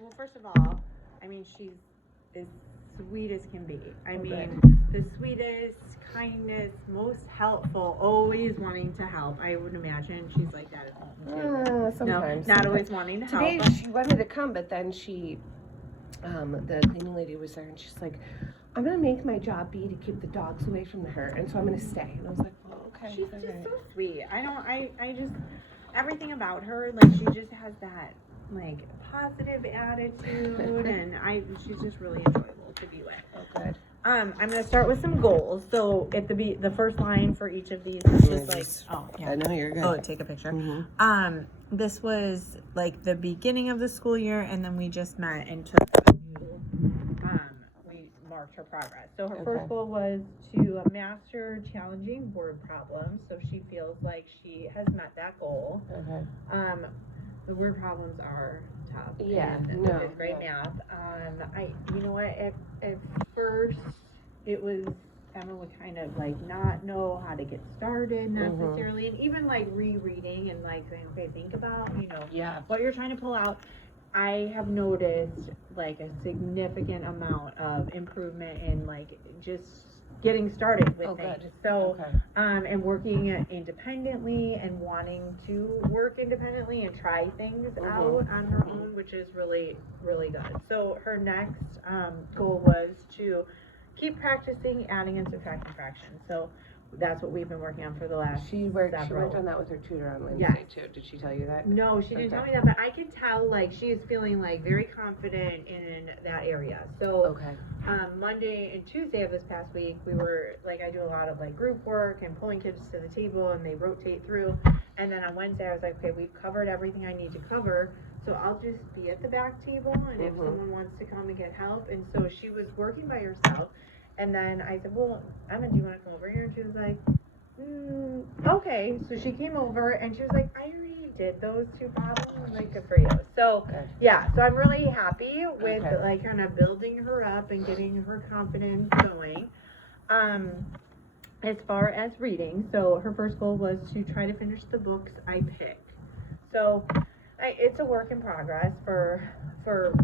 well, first of all, I mean, she's as sweet as can be. I mean, the sweetest, kindest, most helpful, always wanting to help. I would imagine she's like that at home too. Sometimes. No, not always wanting to Today help. she wanted to come, but then the cleaning lady was there, and she's like, I'm going to make my job be to keep the dogs away from her, and so I'm going to stay. And I was like, well, okay. She's just so sweet. I just, everything about her, like, she just has that, like, positive attitude, and she's just really enjoyable to be with. Oh, good. I'm gonna start with some goals. So at the first line for each of these is just like, I know you're good. Oh, take a picture. Mm-hmm. This was like the beginning of the school year, and then we just met and took we marked her progress. So her first goal was to master challenging word problems. So she feels like she has met that goal. Okay. The word problems are tough. Yeah, and no, it's great math. You know what? At first, it was Emma would kind of like not know how to get started necessarily, and even like rereading and like saying, okay, think about what you're trying to pull out. I have noticed like a significant amount of improvement in like just getting started with things. Good. So, and working independently and wanting to work independently and try things out on her own, which is really, really good. So her next goal was to keep practicing adding and subtracting fractions. So that's what we've been working on for the last She worked on that with her tutor on Wednesday too. Did she tell you that? No, she didn't tell me that, but I could tell like she is feeling like very confident in that area. So Monday and Tuesday of this past week, we were like, I do a lot of like group work and pulling kids to the table, and they rotate through. And then on Wednesday, I was like, okay, we've covered everything I need to cover, so I'll just be at the back table, and if someone wants to come and get help. And so she was working by herself. And then I said, well, Emma, do you want to come over here? And she was like, okay. So she came over, and she was like, I already did those two problems. I'm like, good for you. So, yeah. So I'm really happy with, like, kind of building her up and getting her confidence going. As far as reading, so her first goal was to try to finish the books I pick. So it's a work in progress for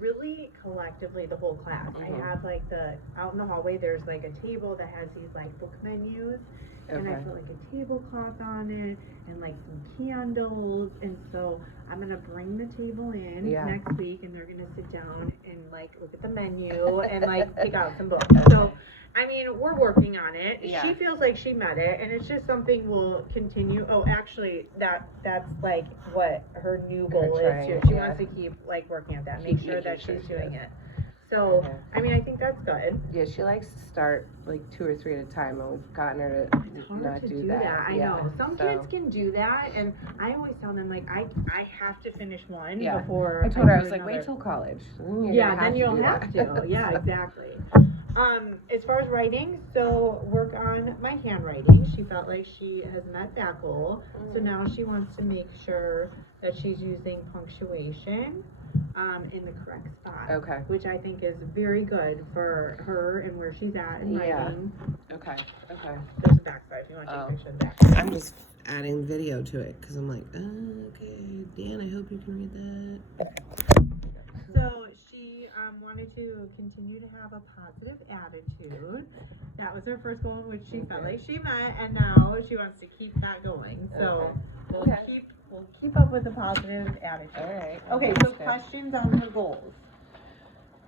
really collectively the whole class. I have like out in the hallway, there's like a table that has these like book menus, and I put like a tablecloth on it and like some candles, and so I'm gonna bring the table in next week, and they're gonna sit down and like look at the menu and like pick out some books. So I mean, we're working on it. She feels like she met it, and it's just something we'll continue. Oh, actually, that's like what her new goal is too. She wants to keep like working at that, make sure that she's doing it. So, I mean, I think that's good. Yeah, she likes to start like 2 or 3 at a time, and we've gotten her to not do that. I know. Some kids can do that, and I always tell them, like, I have to finish one before I told her, I was like, wait till college. Then you'll have to. Yeah, exactly. As far as writing, so work on my handwriting. She felt like she has met that goal. So now she wants to make sure that she's using punctuation in the correct spot. Which I think is very good for her and where she's at in writing. There's a backside if you want to take a picture of the back. I'm just adding video to it because I'm like, okay, Dan, I hope you can read that. So she wanted to continue to have a positive attitude. That was her first goal, which she felt like she met, and now she wants to keep that going. So we'll keep up with the positive attitude. All right. Okay, so questions on her goals.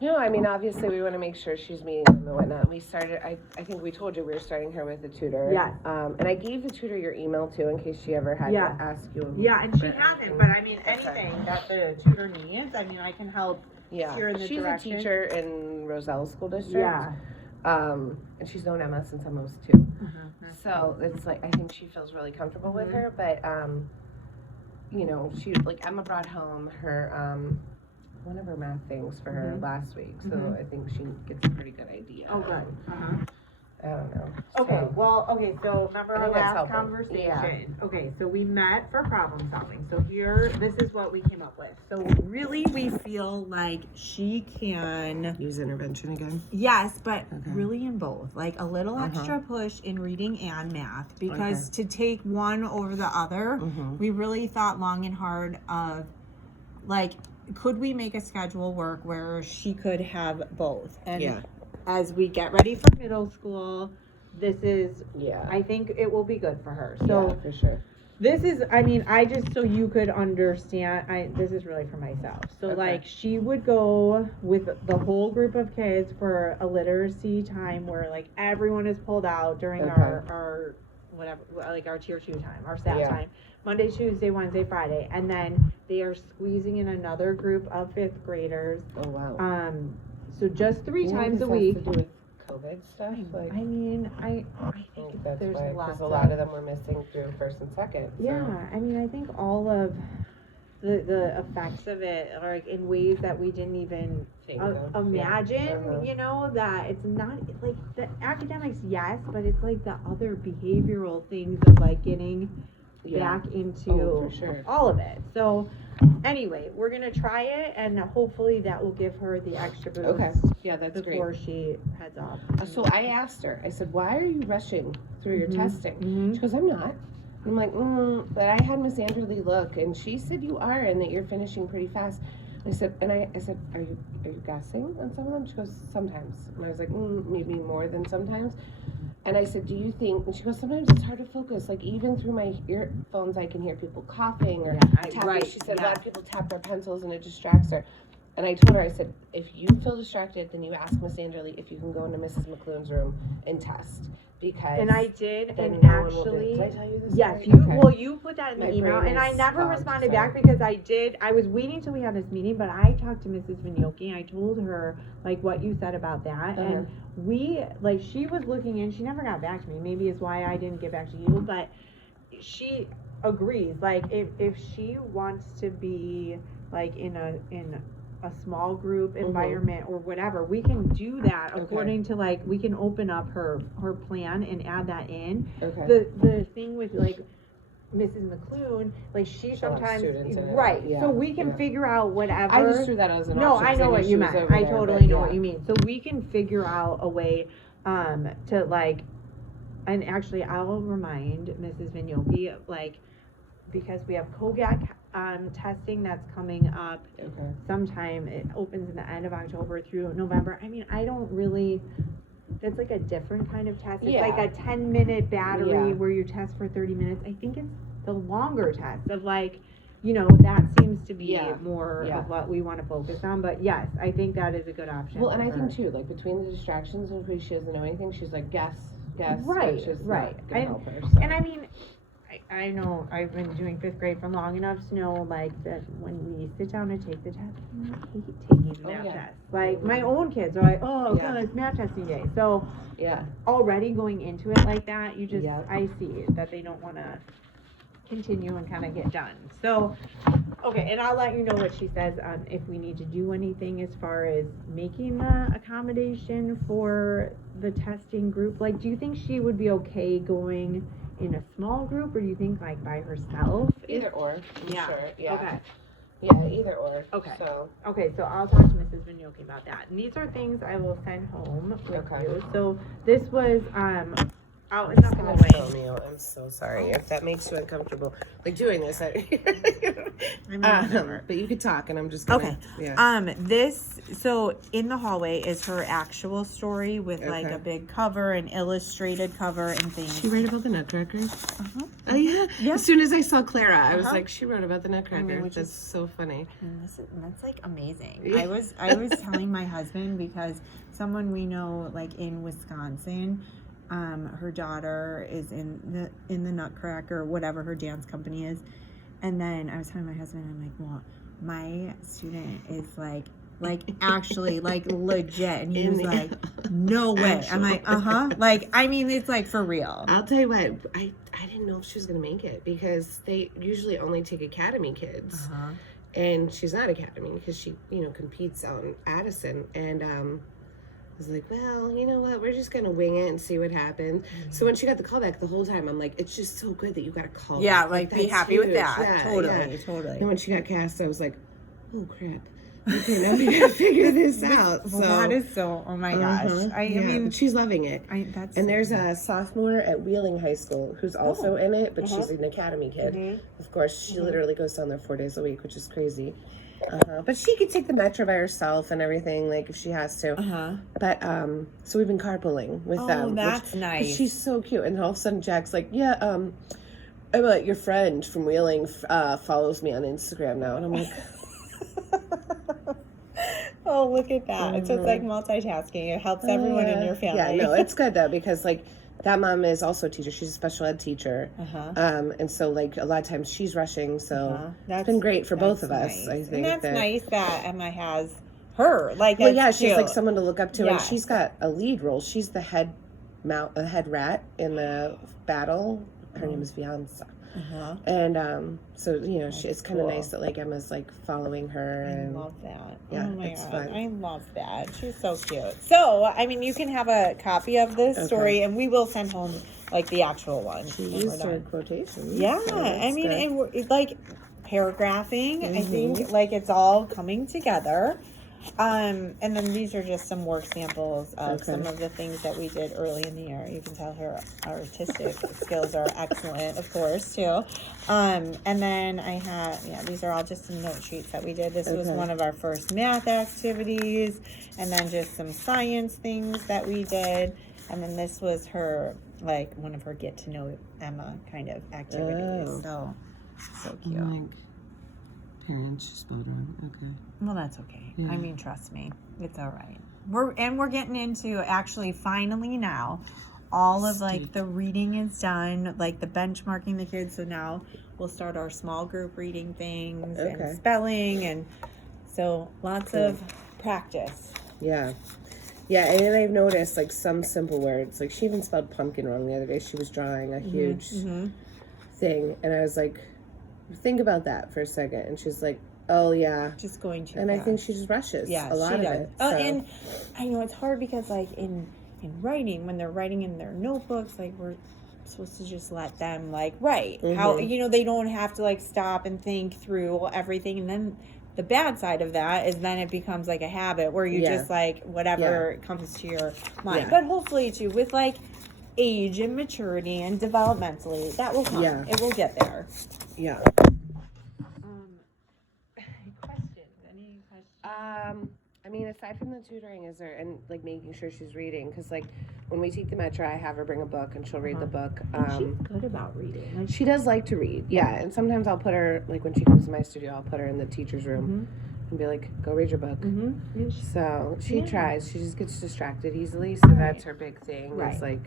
No, I mean, obviously we want to make sure she's meeting them and whatnot. We started, I think we told you we were starting her with a tutor. Yes. And I gave the tutor your email too in case she ever had to ask you. Yeah, and she hasn't, but I mean, anything that the tutor needs, I mean, I can help steer in the direction. She's a teacher in Roselle School District. Yeah. And she's known Emma since almost 2. So it's like, I think she feels really comfortable with her, but, you know, she, like, Emma brought home her, one of her math things for her last week, so I think she gets a pretty good idea. Oh, good. I don't know. So remember our last conversation? Yeah. Okay, so we met for problem solving. So here, this is what we came up with. So really, we feel like she can use intervention again? Yes, but really in both. Like a little extra push in reading and math, because to take one over the other, we really thought long and hard of like could we make a schedule work where she could have both? And Yeah. as we get ready for middle school, this is, Yeah. I think it will be good for her. Yeah, So for sure. This is, I mean, I just, so you could understand, this is really for myself. So Okay. like, she would go with the whole group of kids for a literacy time where like everyone is pulled out during Okay. our whatever, like our tier 2 time, our staff Yeah. time. Monday, Tuesday, Wednesday, Friday. And then they are squeezing in another group of 5th graders. Oh, wow. So just 3 You know times this a has week. to do with COVID stuff? Like, I mean, I I think think that's there's why, lots because a lot of them were missing through first and second. So. Yeah, I mean, I think all of the effects of it are like in ways that we didn't even Think of, imagine, Uh-huh. you know, that it's not like the academics, yes, but it's like the other behavioral things of like getting Yeah. back into Oh, for sure. all of it. So anyway, we're gonna try it and hopefully that will give her the extra boost Okay. Yeah, that's great. before she heads off. So I asked her, I said, why are you rushing through your Mhm. testing? Mhm. She goes, I'm not. I'm like, but I had Miss Andrew Lee look, and she said you are, and that you're finishing pretty fast. I said, are you guessing on some of them? She goes, sometimes. And I was like, maybe more than sometimes. And I said, do you think? And she goes, sometimes it's hard to focus. Like even through my earphones, I can hear people coughing or tapping. right, She said a yeah. lot of people tap their pencils, and it distracts her. And I told her, I said, if you feel distracted, then you ask Miss Anderly if you can go into Mrs. McClune's room and test. Because And I did, then and no one will do it. actually, Did I tell you this yes, story? you, Okay. well, you put that in My the email, brain and I is never fogged, responded sorry. back because I was waiting till we had this meeting, but I talked to Mrs. Vignoki, I told her, like, what you said about that, Uh-huh. and she was looking in, she never got back to me, maybe it's why I didn't get back to you, but she agrees, like, if she wants to be, like, in a small group environment or whatever, we can do that Okay. according to, like, we can open up her plan and add that in. Okay. The thing with like Mrs. McClune, like she She'll have sometimes students in it, right. yeah, So we can yeah. figure out whatever. I just threw that as an no, option. I 'cause know knew what she you was meant. over I there, totally but know yeah. what you mean. So we can figure out a way to like, and actually I'll remind Mrs. Vignoki, like, because we have COGAC testing that's coming up Okay. sometime. It opens in the end of October through November. I mean, I don't really, that's like a different kind of test. It's Yeah. like a 10-minute battery Yeah. where you test for 30 minutes. I think it's the longer test of like, you know, that seems to be Yeah. more Yeah. of what we want to focus on. But yes, I think that is a good option. Well, and for I think her. too, like between the distractions and because she doesn't know anything, she's like, guess, Right, which is right. not gonna And- help her. So. And I mean, I know I've been doing 5th grade for long enough to know like that when we sit down and take the test, I hate taking the math yeah. test. Like my own kids are like, oh Yeah. god, it's math testing day. So Yeah. already going into it like that, you just Yep. I see that they don't want to continue and kind of get done. So okay, and I'll let you know what she says on if we need to do anything as far as making the accommodation for the testing group. Like, do you think she would be okay going in a small group, or do you think like by herself? Either or, I'm Yeah. sure. Yeah. Okay. Yeah, either or. Okay. So, Okay, so I'll talk to Mrs. Vignoki about that. And these are things I will send home with Okay. you. So this was out in I'm the just gonna hallway. film you. I'm so sorry if that makes you uncomfortable. Like doing this. But you could talk, and I'm just gonna. Okay. Yeah. This, so in the hallway is her actual story with like Okay. a big cover, an illustrated cover and things. She wrote about the Nutcracker. Uh-huh. Oh yeah. Yeah. As soon as I saw Clara, I was Uh-huh. like, she wrote about the Nutcracker. which That's is- so funny. And that's like amazing. Yeah. I was telling my husband because someone we know like in Wisconsin, her daughter is in the Nutcracker, whatever her dance company is. And then I was telling my husband, I'm like, well, my student is like actually like legit, and he In was the- like, no way. I'm like, like I mean, it's like for real. I'll tell you what, I didn't know if she was gonna make it because they usually only take Academy kids, and she's not Academy because she competes on Addison, and I was like, well, you know what, we're just gonna wing it and see what happens. So when she got the call back, the whole time I'm like, it's just so good that you got a call Yeah, back. like be that's happy with huge. that. Yeah, Totally, yeah. totally. And when she got cast, I was like, oh crap. Okay, now we gotta figure this out. Well, So that is so. Oh my gosh! uh-huh, I yeah, mean, but she's loving it. that's And there's a sophomore at Wheeling High School who's also in it, but Uh-huh. she's an academy kid. Mhm. Of course, she Mhm. literally goes down there 4 days a week, which is crazy. But she could take the metro by herself and everything, like if she has to. But so we've been carpooling with them. Oh, that's but nice. she's so cute. And all of a sudden, Jack's like, "Yeah, I'm like your friend from Wheeling follows me on Instagram now," and I'm like. Oh, look at that! So it's like multitasking. It helps everyone in your family. Yeah, no, it's good though because like that mom is also a teacher. She's a special ed teacher, and so like a lot of times she's rushing. So it's been great for both of us. Nice. I think and that's that, nice that Emma has her. Like, well, that's yeah, she's cute. like someone to look up to, and Yes. she's got a lead role. She's the head rat in the battle. Her name is Fianza. And so you know, it's kind of cool. nice that like Emma's like following her. I And love that. Yeah, oh my it's god, fun. I love that. She's so cute. So, I mean, you can have a copy of this story, and we will send home like the actual one. she when we're used her done. quotations. Yeah, so I that's mean, good. it's like paragraphing. I Mm-hmm. think like it's all coming together. And then these are just some work samples of some of the things that we did early in the year. You can tell her artistic skills are excellent, of course, too. And then I had, these are all just some note sheets that we did. This was one of our first math activities, and then just some science things that we did. And then this was her, like, one of her get to know Emma kind of activities. Oh. So cute. Like parents spelled wrong. Okay. Well, that's okay. Yeah. I mean, trust me, it's all right. We're getting into actually finally now. All of like the reading is done, like the benchmarking the kids. So now we'll start our small group reading things and spelling, and so lots of practice. Yeah. Yeah, and I've noticed like some simple words. Like she even spelled pumpkin wrong the other day. She was drawing a huge thing, and I was like, think about that for a second. And she's like, oh yeah, Just going to. and I think she just rushes a lot of it. Oh, So. and I know it's hard because like in writing, when they're writing in their notebooks, like we're supposed to just let them like write. How they don't have to like stop and think through everything. And then the bad side of that is then it becomes like a habit where you just like whatever comes to your mind. But hopefully too, with like age and maturity and developmentally, that will come. Yeah. It will get there. Yeah. Questions? Any questions? I mean, aside from the tutoring, is there, and like making sure she's reading, because like when we take the metro, I have her bring a book and she'll read the book. She's good about reading. Like, She does like to read, yeah. And sometimes I'll put her, like when she comes to my studio, I'll put her in the teacher's room and be like, go read your book. So she tries. She just gets distracted easily. So that's her big thing. Right. It's like,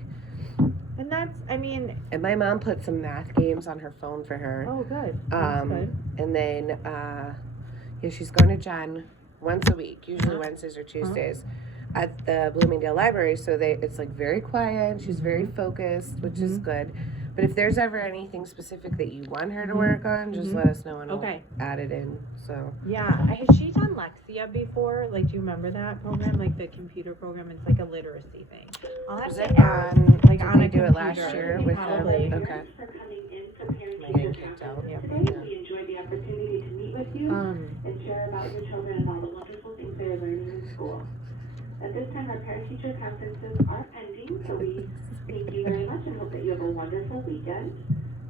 and that's, I mean, and my mom put some math games on her phone for her. oh, good. That's good. And then, she's going to Jen once a week, usually Wednesdays or Tuesdays, at the Bloomingdale Library. So it's like very quiet. And she's very focused, which is good. But if there's ever anything specific that you want her to work on, just let us know and I'll add it in. So Yeah, has she done Lexia before? Like, do you remember that program? Like the computer program? It's like a literacy thing. I'll have was to it ask. on? Like Did on we a do it last computer. year with Probably. them? Okay. For coming in to Parent Am I getting Teacher kicked out? Conference today. We enjoyed the opportunity to meet with you and share about your children and all the wonderful things they are learning in school. At this time, our Parent Teacher Conferences are pending, so we thank you very much and hope that you have a wonderful weekend.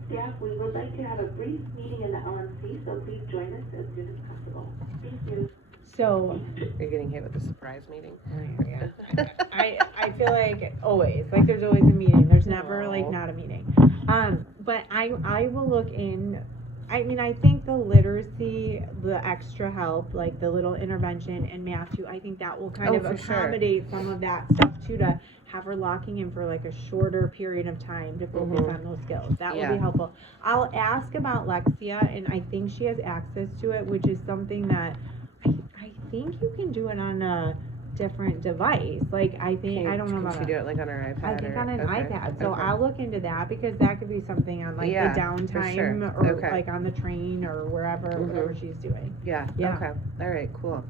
Staff, we would like to have a brief meeting in the LMC, so please join us as soon as possible. Thank you. So You're getting hit with a surprise meeting. I feel like always, like there's always a meeting. There's never like not a meeting. But I will look in. I mean, I think the literacy, the extra help, like the little intervention and math too, I think that will kind of for sure. accommodate some of that stuff too, to have her locking in for like a shorter period of time to focus on those skills. That will be helpful. I'll ask about Lexia, and I think she has access to it, which is something that I think you can do it on a different device. Like I think I don't know about Can she do it like on her iPad? I think on an okay. iPad. So Okay. I'll look into that because that could be something on like Yeah, the for downtime sure. or Okay. like on the train or wherever whatever she's doing. Yeah. Yeah. Okay. All right. Cool.